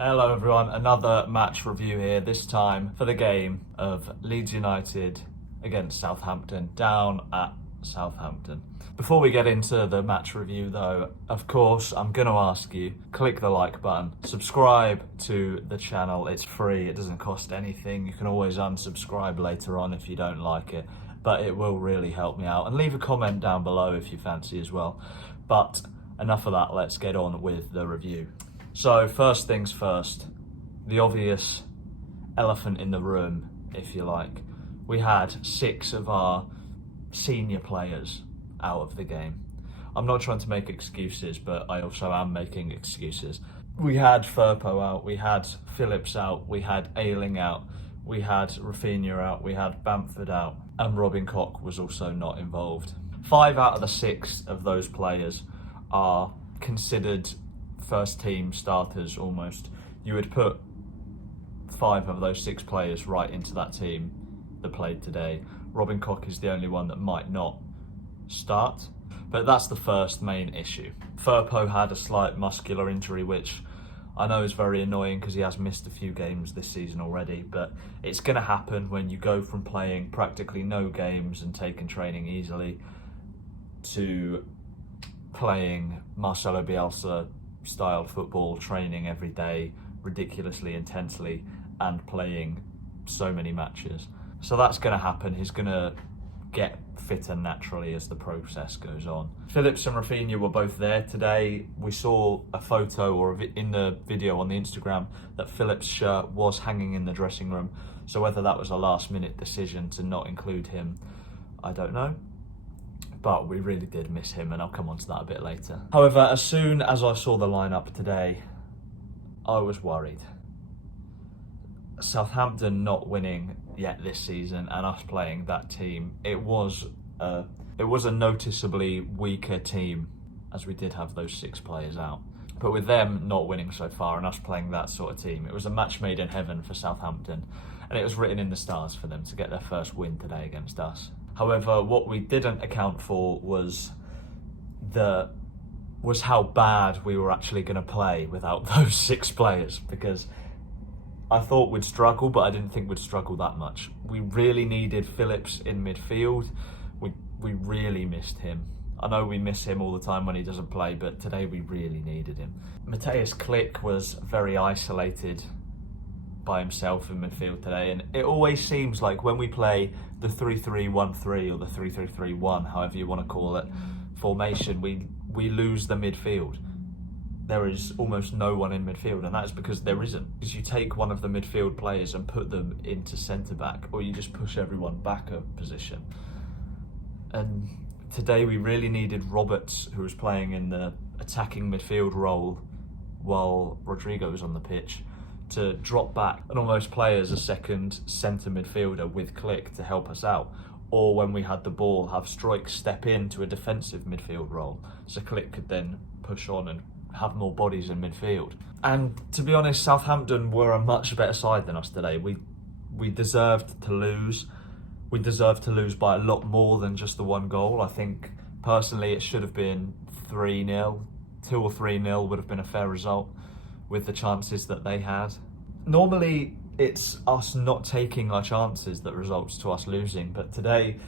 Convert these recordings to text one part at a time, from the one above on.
Hello everyone, another match review here, this time for the game of Leeds United against Southampton, down at Southampton. Before we get into the match review though, of course, I'm going to ask you, click the like button, subscribe to the channel, it's free, it doesn't cost anything, you can always unsubscribe later on if you don't like it, but it will really help me out. And leave a comment down below if you fancy as well. But enough of that, let's get on with the review. So first things first, the obvious elephant in the room, if you like. We had 6 of our senior players out of the game. I'm not trying to make excuses, but I also am making excuses. We had Firpo out, we had Phillips out, we had Ayling out, we had Rafinha out, we had Bamford out, and Robin Koch was also not involved. 5 out of the 6 of those players are considered first team starters almost. You would put 5 of those 6 players right into that team that played today. Robin Koch is the only one that might not start, but that's the first main issue. Firpo had a slight muscular injury, which I know is very annoying because he has missed a few games this season already, but it's going to happen when you go from playing practically no games and taking training easily to playing Marcelo Bielsa style football, training every day ridiculously intensely and playing so many matches. So that's going to happen. He's going to get fitter naturally as the process goes on. Phillips and Rafinha were both there today. We saw a photo or in the video on the Instagram that Phillips' shirt was hanging in the dressing room. So whether that was a last minute decision to not include him, I don't know. But we really did miss him, and I'll come on to that a bit later. However, as soon as I saw the lineup today, I was worried. Southampton not winning yet this season and us playing that team, it was a noticeably weaker team, as we did have those 6 players out. But with them not winning so far and us playing that sort of team, it was a match made in heaven for Southampton, and it was written in the stars for them to get their first win today against us. However, what we didn't account for was how bad we were actually going to play without those 6 players, because I thought we'd struggle, but I didn't think we'd struggle that much. We really needed Phillips in midfield. We really missed him. I know we miss him all the time when he doesn't play, but today we really needed him. Matthias Klich was very isolated by himself in midfield today, and it always seems like when we play the 3-3-1-3 or the 3-3-3-1, however you want to call it, formation, we lose the midfield. There is almost no one in midfield, and that is because there isn't. Because you take one of the midfield players and put them into centre-back, or you just push everyone back a position. And today we really needed Roberts, who was playing in the attacking midfield role while Rodrigo was on the pitch, to drop back and almost play as a second centre midfielder with Klich to help us out. Or when we had the ball, have Struijk step into a defensive midfield role, so Klich could then push on and have more bodies in midfield. And to be honest, Southampton were a much better side than us today. We deserved to lose. We deserved to lose by a lot more than just the 1 goal. I think personally it should have been 3-0. 2 or 3-0 would have been a fair result with the chances that they had. Normally it's us not taking our chances that results to us losing, but today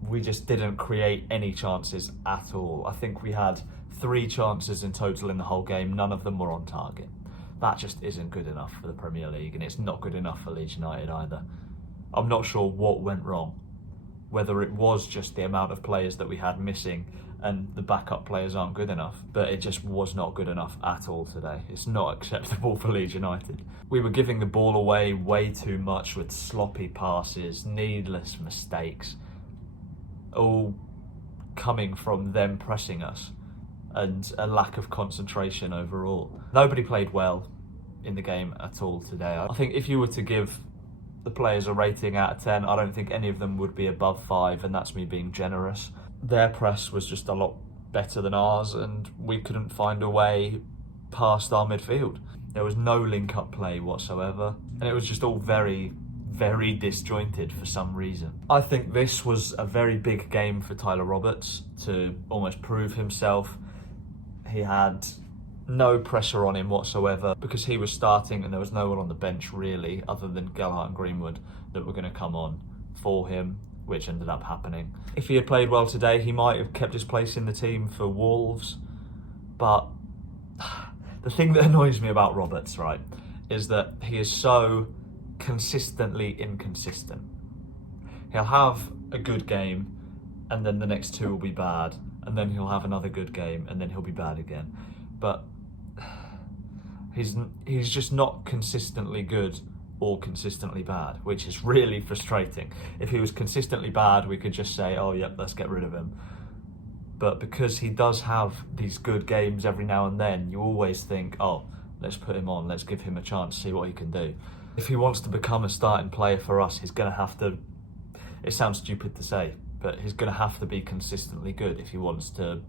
we just didn't create any chances at all. I think we had 3 chances in total in the whole game, none of them were on target. That just isn't good enough for the Premier League, and it's not good enough for Leeds United either. I'm not sure what went wrong, whether it was just the amount of players that we had missing and the backup players aren't good enough, but it just was not good enough at all today. It's not acceptable for Leeds United. We were giving the ball away way too much with sloppy passes, needless mistakes, all coming from them pressing us, and a lack of concentration overall. Nobody played well in the game at all today. I think if you were to give the players a rating out of 10, I don't think any of them would be above 5, and that's me being generous. Their press was just a lot better than ours, and we couldn't find a way past our midfield. There was no link-up play whatsoever, and it was just all very, very disjointed for some reason. I think this was a very big game for Tyler Roberts to almost prove himself. He had no pressure on him whatsoever because he was starting and there was no one on the bench really other than Gelhardt and Greenwood that were going to come on for him, which ended up happening. If he had played well today, he might have kept his place in the team for Wolves. But the thing that annoys me about Roberts, right, is that he is so consistently inconsistent. He'll have a good game and then the next two will be bad, and then he'll have another good game and then he'll be bad again. But he's just not consistently good or consistently bad, which is really frustrating. If he was consistently bad, we could just say, oh, yep, let's get rid of him. But because he does have these good games every now and then, you always think, oh, let's put him on, let's give him a chance, see what he can do. If he wants to become a starting player for us, he's going to have to, it sounds stupid to say, but he's going to have to be consistently good if he wants to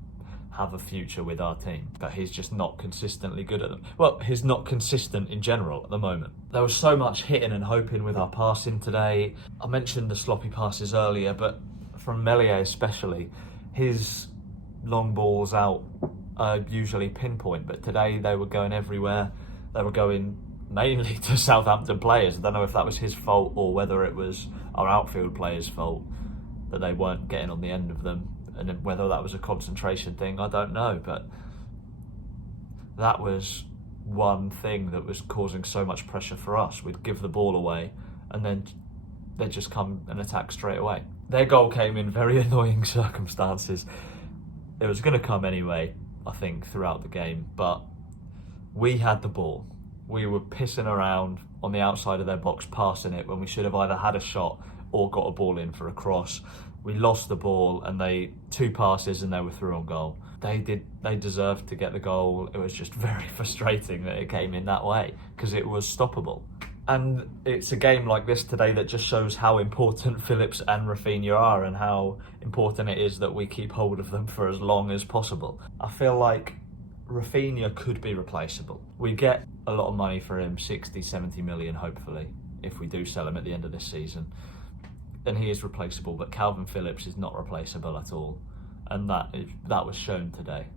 have a future with our team. But he's just not consistently good at them. Well, he's not consistent in general at the moment. There was so much hitting and hoping with our passing today. I mentioned the sloppy passes earlier, but from Meslier especially, his long balls out are usually pinpoint, but today they were going everywhere. They were going mainly to Southampton players. I don't know if that was his fault or whether it was our outfield players' fault that they weren't getting on the end of them. And whether that was a concentration thing, I don't know. But that was one thing that was causing so much pressure for us. We'd give the ball away and then they'd just come and attack straight away. Their goal came in very annoying circumstances. It was going to come anyway, I think, throughout the game. But we had the ball. We were pissing around on the outside of their box, passing it when we should have either had a shot or got a ball in for a cross. We lost the ball and two passes and they were through on goal. They deserved to get the goal. It was just very frustrating that it came in that way because it was stoppable. And it's a game like this today that just shows how important Phillips and Rafinha are and how important it is that we keep hold of them for as long as possible. I feel like Rafinha could be replaceable. We get a lot of money for him, 60, 70 million hopefully, if we do sell him at the end of this season. And he is replaceable, but Calvin Phillips is not replaceable at all. And that was shown today.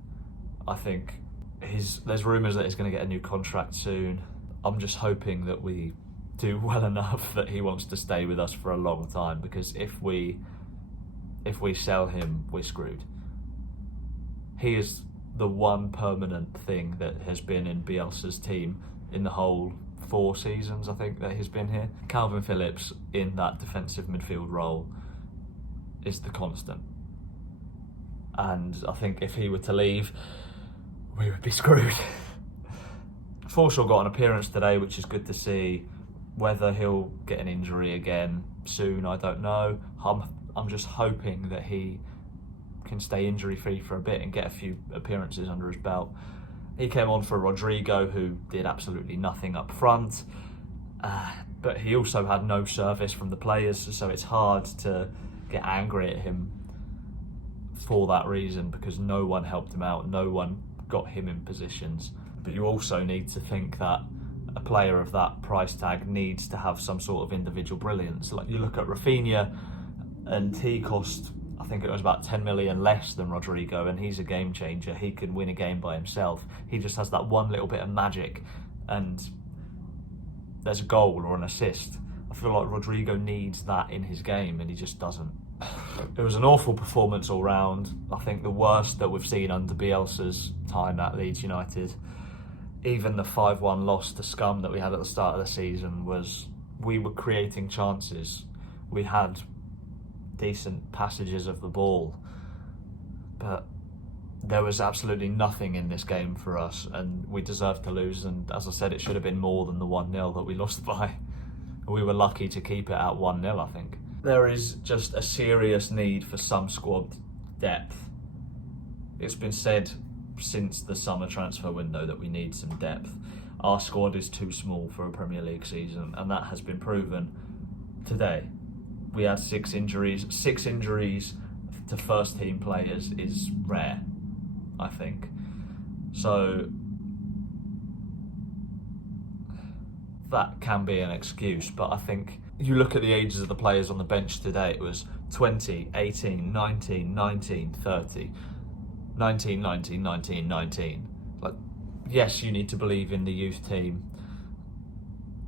I think there's rumours that he's going to get a new contract soon. I'm just hoping that we do well enough that he wants to stay with us for a long time, because if we sell him, we're screwed. He is the one permanent thing that has been in Bielsa's team in the whole 4 seasons, I think, that he's been here. Calvin Phillips in that defensive midfield role is the constant. And I think if he were to leave, we would be screwed. Forshaw got an appearance today, which is good to see. Whether he'll get an injury again soon, I don't know. I'm just hoping that he can stay injury-free for a bit and get a few appearances under his belt. He came on for Rodrigo, who did absolutely nothing up front. But he also had no service from the players, so it's hard to get angry at him for that reason, because no one helped him out, no one got him in positions. But you also need to think that a player of that price tag needs to have some sort of individual brilliance. Like, you look at Rafinha, and he cost, I think it was about 10 million less than Rodrigo, and he's a game changer. He can win a game by himself. He just has that one little bit of magic, and there's a goal or an assist. I feel like Rodrigo needs that in his game, and he just doesn't. It was an awful performance all round. I think the worst that we've seen under Bielsa's time at Leeds United. Even the 5-1 loss to Scum that we had at the start of the season we were creating chances. We had decent passages of the ball, but there was absolutely nothing in this game for us, and we deserved to lose. And as I said, it should have been more than the 1-0 that we lost by. We were lucky to keep it at 1-0, I think. There is just a serious need for some squad depth. It's been said since the summer transfer window that we need some depth. Our squad is too small for a Premier League season, and that has been proven today. We had 6 injuries. 6 injuries to first team players is rare, I think. So that can be an excuse, but I think you look at the ages of the players on the bench today, it was 20, 18, 19, 19, 30, 19, 19, 19, 19. Like, yes, you need to believe in the youth team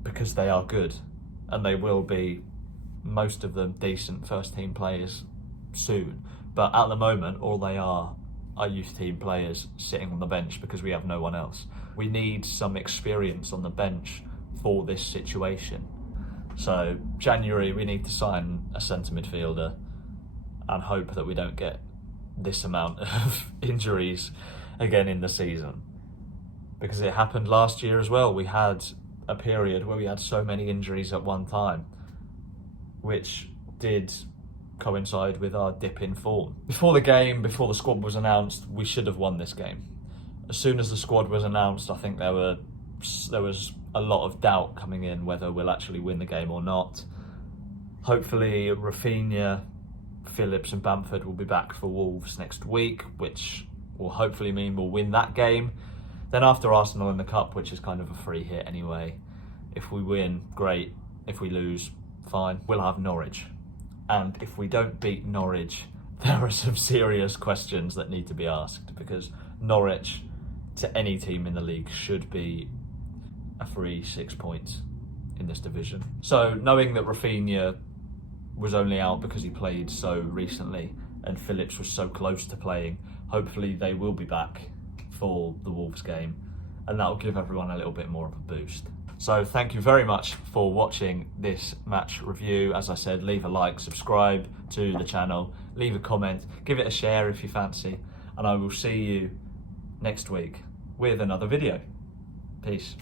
because they are good and they will be, most of them, decent first team players soon. But at the moment, all they are youth team players sitting on the bench because we have no one else. We need some experience on the bench for this situation. So January, we need to sign a centre midfielder and hope that we don't get this amount of injuries again in the season, because it happened last year as well. We had a period where we had so many injuries at one time, which did coincide with our dip in form. Before the game, before the squad was announced, we should have won this game. As soon as the squad was announced, I think there was a lot of doubt coming in whether we'll actually win the game or not. Hopefully Rafinha, Phillips and Bamford will be back for Wolves next week, which will hopefully mean we'll win that game. Then after Arsenal in the Cup, which is kind of a free hit anyway, if we win, great. If we lose, fine. We'll have Norwich. And if we don't beat Norwich, there are some serious questions that need to be asked, because Norwich, to any team in the league, should be a free 6 points in this division. So knowing that Rafinha was only out because he played so recently and Phillips was so close to playing, hopefully they will be back for the Wolves game, and that will give everyone a little bit more of a boost. So thank you very much for watching this match review. As I said, leave a like, subscribe to the channel, leave a comment, give it a share if you fancy, and I will see you next week with another video. Peace.